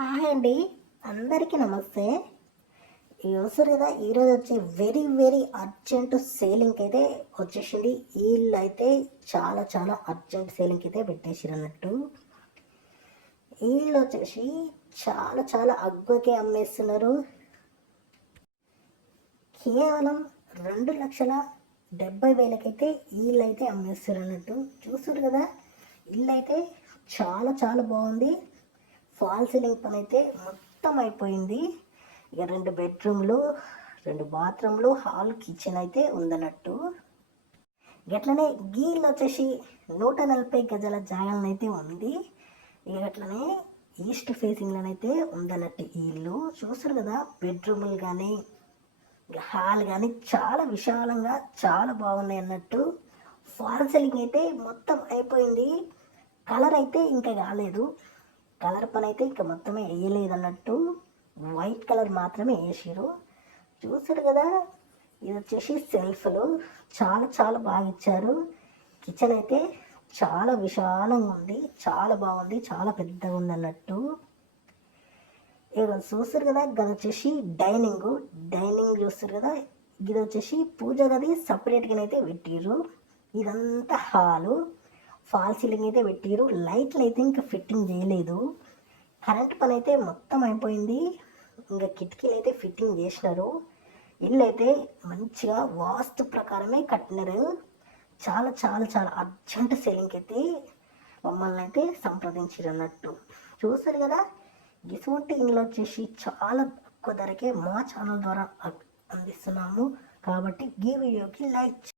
Hi అండి, అందరికీ నమస్తే. చూస్తారు కదా, ఈరోజు వచ్చి వెరీ వెరీ అర్జెంట్ సేలింగ్కి అయితే వచ్చేసింది. వీళ్ళు అయితే చాలా చాలా అర్జెంట్ సేలింగ్కి అయితే పెట్టేసారు అన్నట్టు. వీళ్ళు వచ్చేసి చాలా చాలా అగ్గుకే అమ్మేస్తున్నారు. కేవలం 2,70,000కైతే వీళ్ళైతే అమ్మేస్తారు అన్నట్టు. చూస్తారు కదా, వీళ్ళైతే చాలా చాలా బాగుంది. ఫాల్ సీలింగ్ పని అయితే మొత్తం అయిపోయింది. ఇక 2 బెడ్రూమ్లు, 2 బాత్రూమ్లు, హాల్, కిచెన్ అయితే ఉందన్నట్టు. గట్లనే గీళ్ళు వచ్చేసి 140 గజాల జాగాలను అయితే ఉంది. ఇక అట్లనే ఈస్ట్ ఫేసింగ్లోనైతే ఉందన్నట్టు ఈ ఇల్లు. చూస్తారు కదా, బెడ్రూమ్లు కానీ హాల్ కానీ చాలా విశాలంగా చాలా బాగున్నాయి అన్నట్టు. ఫాల్ సీలింగ్ అయితే మొత్తం అయిపోయింది. కలర్ అయితే ఇంకా కాలేదు. కలర్ పని అయితే ఇంకా మొత్తమే వేయలేదు అన్నట్టు. వైట్ కలర్ మాత్రమే వేసారు. చూసారు కదా, ఇది వచ్చేసి సెల్ఫ్లు చాలా చాలా బాగా ఇచ్చారు. కిచెన్ అయితే చాలా విశాలంగా ఉంది, చాలా బాగుంది, చాలా పెద్దగా ఉంది అన్నట్టు. ఇక చూస్తారు కదా, గది వచ్చేసి డైనింగ్ చూస్తారు కదా, ఇది వచ్చేసి పూజ గది సపరేట్గానైతే పెట్టిర్రు. ఇదంతా హాలు, ఫాల్ సీలింగ్ అయితే పెట్టిరు. లైట్లు అయితే ఇంకా ఫిట్టింగ్ చేయలేదు. కరెంట్ పని అయితే మొత్తం అయిపోయింది. ఇంకా కిటికీలు అయితే ఫిట్టింగ్ చేసినారు. ఇల్లు అయితే మంచిగా వాస్తు ప్రకారమే కట్టినారు. చాలా చాలా చాలా అర్జెంట్ సేలింగ్కి అయితే మమ్మల్ని అయితే సంప్రదించారు అన్నట్టు. చూసారు కదా, ఇటువంటి ఇల్లు వచ్చేసి చాలా తక్కువ ధరకే మా ఛానల్ ద్వారా అందిస్తున్నాము. కాబట్టి ఈ వీడియోకి లైక్